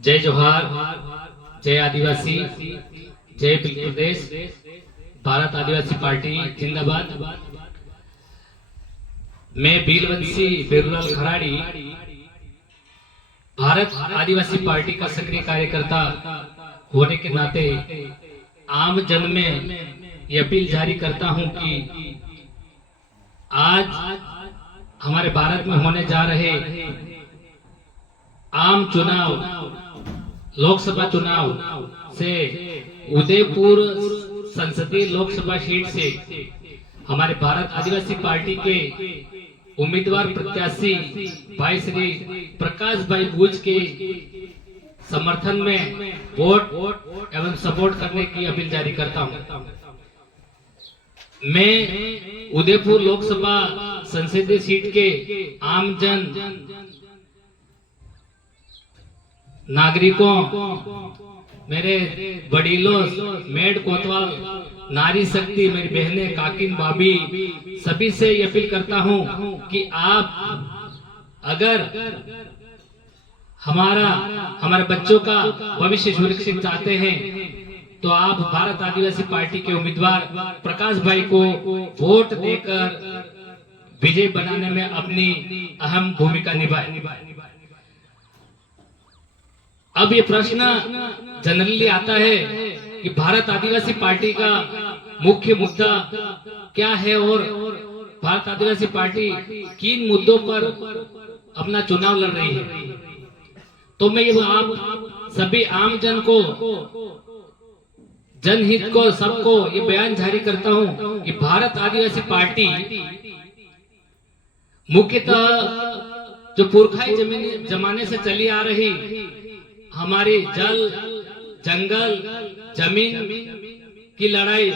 जय जोहार, जय आदिवासी, जय बिल प्रदेश, भारत आदिवासी पार्टी जिंदाबाद। मैं बीरवंशी बेरूलाल खराड़ी भारत आदिवासी पार्टी का सक्रिय कार्यकर्ता होने के नाते आम जन में ये अपील जारी करता हूं कि आज हमारे भारत में होने जा रहे आम चुनाव, लोकसभा चुनाव से उदयपुर संसदीय लोकसभा सीट से हमारे भारत आदिवासी पार्टी के उम्मीदवार प्रत्याशी भाई श्री प्रकाश भाई बूझ के समर्थन में वोट एवं सपोर्ट करने की अपील जारी करता हूं। मैं उदयपुर लोकसभा संसदीय सीट के आम जन नागरिकों, मेरे वडीलों, मेड कोतवाल, नारी शक्ति, मेरी बहनें, काकिन, भाभी, सभी से ये अपील करता हूं कि आप अगर हमारे बच्चों का भविष्य सुरक्षित चाहते हैं तो आप भारत आदिवासी पार्टी के उम्मीदवार प्रकाश भाई को वोट देकर विजय बनाने में अपनी अहम भूमिका निभाएं। अब ये प्रश्न जनरली आता है कि भारत आदिवासी पार्टी का मुख्य मुद्दा क्या है और भारत आदिवासी पार्टी किन मुद्दों पर अपना चुनाव लड़ रही है। तो मैं ये आप सभी आम जन को, जनहित को, सबको ये बयान जारी करता हूं कि भारत आदिवासी पार्टी मुख्यतः जो पुरखाई जमाने से चली आ रही हमारी जल, जंगल, जमीन की लड़ाई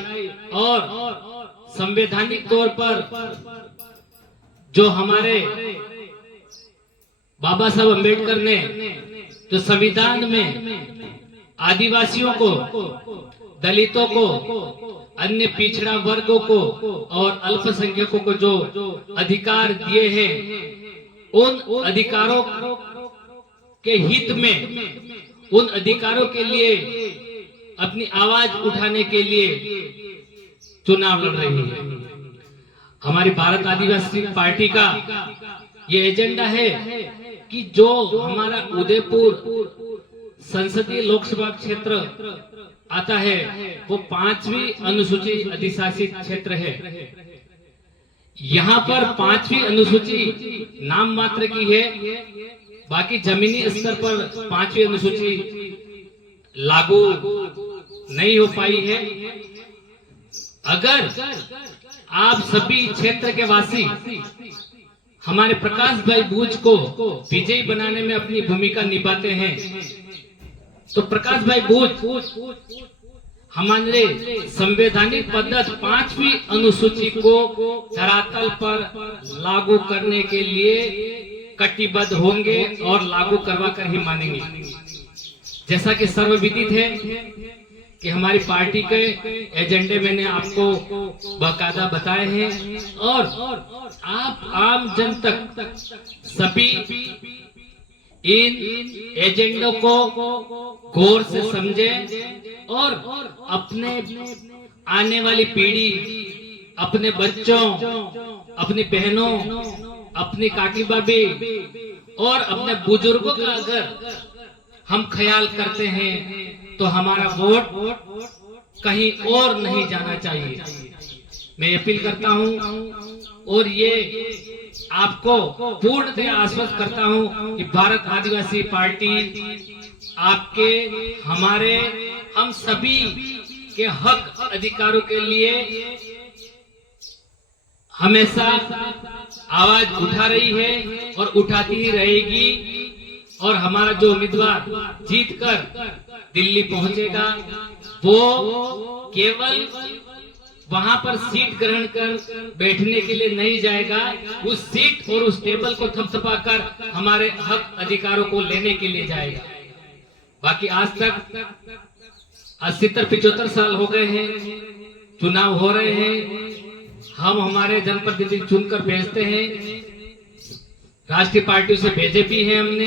और संवैधानिक तौर पर जो हमारे बाबा साहब अम्बेडकर ने जो संविधान में आदिवासियों को, दलितों को, अन्य पिछड़ा वर्गों को और अल्पसंख्यकों को जो अधिकार दिए हैं, उन अधिकारों के हित में, उन अधिकारों के लिए अपनी आवाज उठाने के लिए चुनाव लड़ रही है। हमारी भारत आदिवासी पार्टी का ये एजेंडा है कि जो हमारा उदयपुर संसदीय लोकसभा क्षेत्र आता है वो 5वीं अनुसूची अधिशासित क्षेत्र है। यहाँ पर 5वीं अनुसूची नाम मात्र की है, बाकी जमीनी स्तर पर 5वीं अनुसूची लागू नहीं हो पाई है। अगर आप सभी क्षेत्र के वासी हमारे प्रकाश भाई बूझ को विजयी बनाने में अपनी भूमिका निभाते हैं तो प्रकाश भाई बूझ हमारे संवैधानिक पद्धत 5वीं अनुसूची को धरातल पर लागू करने के लिए कटिबद्ध होंगे और लागू करवा कर ही मानेंगे। जैसा कि सर्वविदित है कि हमारी पार्टी के एजेंडे मैंने आपको बाकायदा बताए हैं और आप आम जन तक सभी इन एजेंडों को गौर से समझें और अपने आने वाली पीढ़ी, अपने बच्चों, अपनी बहनों, अपनी काकी भाभी और अपने बुजुर्गों का अगर हम ख्याल करते हैं तो हमारा वोट कहीं और नहीं जाना चाहिए। मैं अपील करता हूं और ये आपको पूर्णतः आश्वस्त करता हूं कि भारत आदिवासी पार्टी आपके, हमारे, हम सभी के हक अधिकारों के लिए हमेशा आवाज उठा रही है और उठाती ही रहेगी। और हमारा जो उम्मीदवार जीतकर दिल्ली पहुंचेगा वो केवल वहां पर सीट ग्रहण कर बैठने के लिए नहीं जाएगा, उस सीट और उस टेबल को थपथपाकर हमारे हक अधिकारों को लेने के लिए जाएगा। बाकी आज तक 70-75 साल हो गए हैं, चुनाव हो रहे हैं, हम हमारे जनप्रतिनिधि चुनकर भेजते हैं, राष्ट्रीय पार्टियों से भेजे भी हैं हमने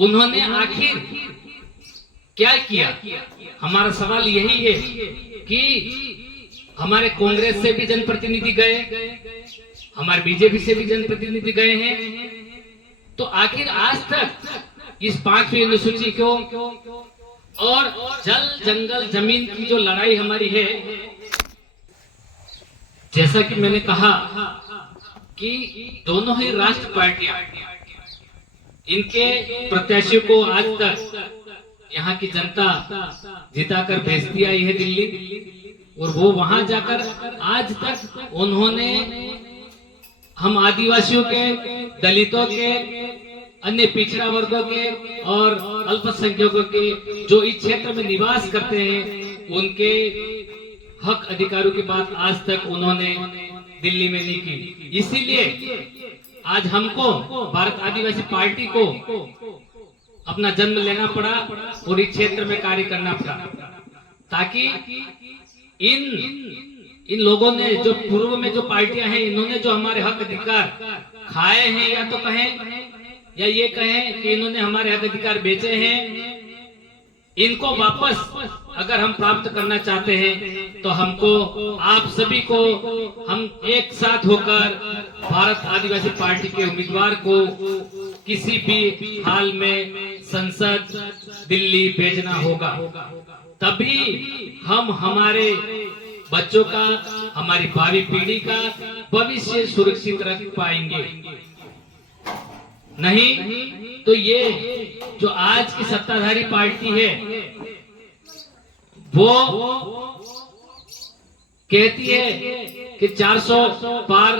उन्होंने आखिर क्या किया? हमारा सवाल यही है कि हमारे कांग्रेस से भी जनप्रतिनिधि गए, हमारे बीजेपी से भी जनप्रतिनिधि गए हैं, तो आखिर आज तक इस 5वीं अनुसूची को और जल जंगल जमीन की जो लड़ाई हमारी है, जैसा कि मैंने कहा कि दोनों ही राष्ट्र पार्टियां इनके प्रत्याशियों को आज तक यहाँ की जनता जिताकर भेजती आई है दिल्ली, और वो वहां जाकर आज तक उन्होंने हम आदिवासियों के, दलितों के, अन्य पिछड़ा वर्गों के और अल्पसंख्यकों के जो इस क्षेत्र में निवास करते हैं, उनके हक अधिकारों की बात आज तक उन्होंने दिल्ली में नहीं की। इसीलिए आज हमको भारत आदिवासी पार्टी को अपना जन्म लेना पड़ा और इस क्षेत्र में कार्य करना पड़ा, ताकि इन लोगों ने जो पूर्व में जो पार्टियां हैं, इन्होंने जो हमारे हक अधिकार खाए हैं, या तो कहें या ये कहें कि इन्होंने हमारे हक अधिकार बेचे हैं, इनको वापस अगर हम प्राप्त करना चाहते हैं तो हमको, आप सभी को, हम एक साथ होकर भारत आदिवासी पार्टी के उम्मीदवार को किसी भी हाल में संसद दिल्ली भेजना होगा। तभी हम हमारे बच्चों का, हमारी भावी पीढ़ी का भविष्य सुरक्षित रख पाएंगे। नहीं तो ये जो आज की सत्ताधारी पार्टी है, वो कहती है कि 400 पार,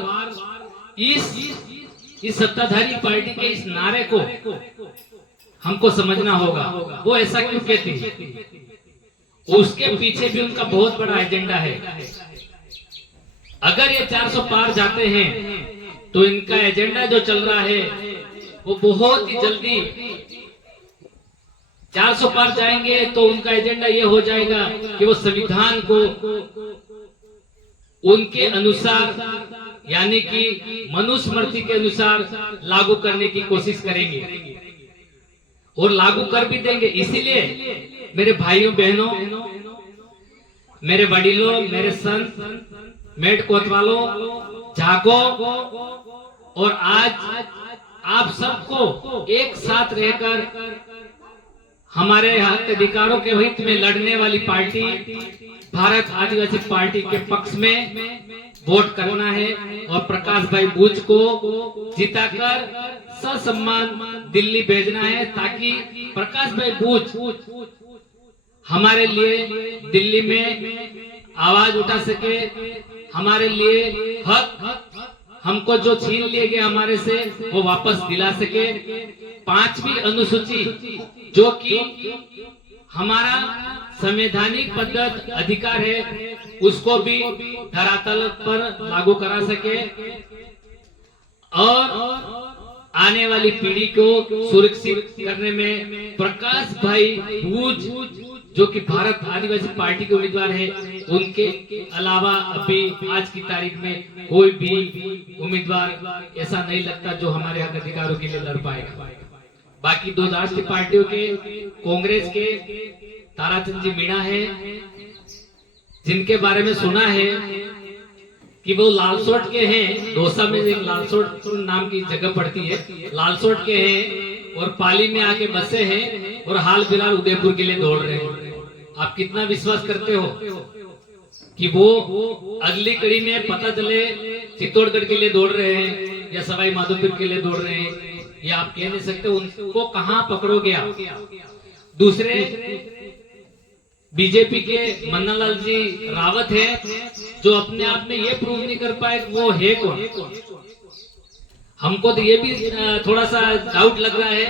इस सत्ताधारी पार्टी के इस नारे को हमको समझना होगा। वो ऐसा क्यों कहती है? उसके पीछे भी उनका बहुत बड़ा एजेंडा है। अगर ये 400 पार जाते हैं तो इनका एजेंडा जो चल रहा है वो बहुत ही जल्दी 400 पार जाएंगे तो उनका एजेंडा ये हो जाएगा कि वो संविधान को उनके अनुसार, यानी कि मनुस्मृति के अनुसार लागू करने की कोशिश करेंगे और लागू कर भी देंगे। इसीलिए मेरे भाइयों बहनों, मेरे वडीलों, मेरे संत, मेड कोतवालों, जागो और आज आप सबको एक साथ रहकर हमारे हक अधिकारों के हित में लड़ने वाली पार्टी भारत आदिवासी पार्टी के पक्ष में वोट करना है और प्रकाश भाई बूच को जिताकर ससम्मान दिल्ली भेजना है, ताकि प्रकाश भाई बूच हमारे लिए दिल्ली में आवाज उठा सके, हमारे लिए हक हमको जो छीन लिए गए हमारे से वो वापस दिला सके। 5वीं अनुसूची जो कि हमारा संवैधानिक पद्धत अधिकार है, उसको भी धरातल पर लागू करा सके और आने वाली पीढ़ी को सुरक्षित करने में प्रकाश भाई बूच जो कि भारत आदिवासी पार्टी के उम्मीदवार है, उनके अलावा अभी आज की तारीख में कोई भी उम्मीदवार ऐसा नहीं लगता जो हमारे हक अधिकारों के लिए लड़ पाएगा। बाकी 2 राष्ट्रीय पार्टियों के, कांग्रेस के ताराचंद जी मीणा है, जिनके बारे में सुना है कि वो लालसोट के हैं, दौसा में एक लालसोट नाम की जगह पड़ती है, लालसोट के हैं और पाली में आके बसे हैं और हाल फिलहाल उदयपुर के लिए दौड़ रहे हैं। आप कितना विश्वास करते हो कि वो अगली कड़ी में पता चले चित्तौड़गढ़ के लिए दौड़ रहे हैं या सवाई माधोपुर के लिए दौड़ रहे हैं? ये आप कह नहीं सकते। उनको कहां पकड़ोगे आप? दूसरे बीजेपी के मन्नालाल जी रावत है, जो अपने आप में ये प्रूव नहीं कर पाए वो है कौन। हमको तो ये भी थोड़ा सा डाउट लग रहा है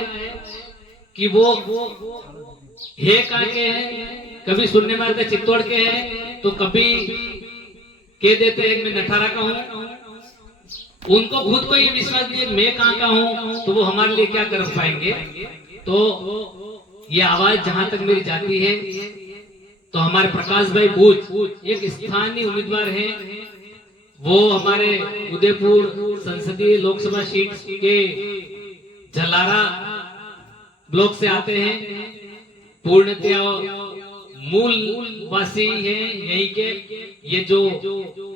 कि वो है कहाँ के हैं। कभी सुनने में आता चित्तौड़ के हैं तो कभी कह देते हैं मैं नठारा का हूँ। उनको खुद को ये विश्वास नहीं है मैं कहाँ का हूँ, तो वो हमारे लिए क्या कर पाएंगे। तो ये आवाज जहां तक मेरी जाती है तो हमारे प्रकाश भाई बूच एक स्थानीय उम्मीदवार हैं। वो हमारे उदयपुर संसदीय लोकसभा सीट के झलारा ब्लॉक से आते हैं, पूर्णतया मूल वासी हैं यहीं के। ये जो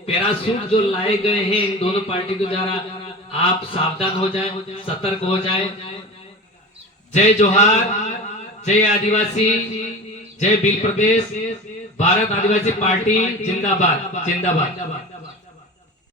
पैरासूट जो लाए गए हैं इन दोनों पार्टी के द्वारा, आप सावधान हो जाए, सतर्क हो जाए। जय जोहार, जय आदिवासी, जय भील प्रदेश, भारत आदिवासी पार्टी जिंदाबाद जिंदाबाद।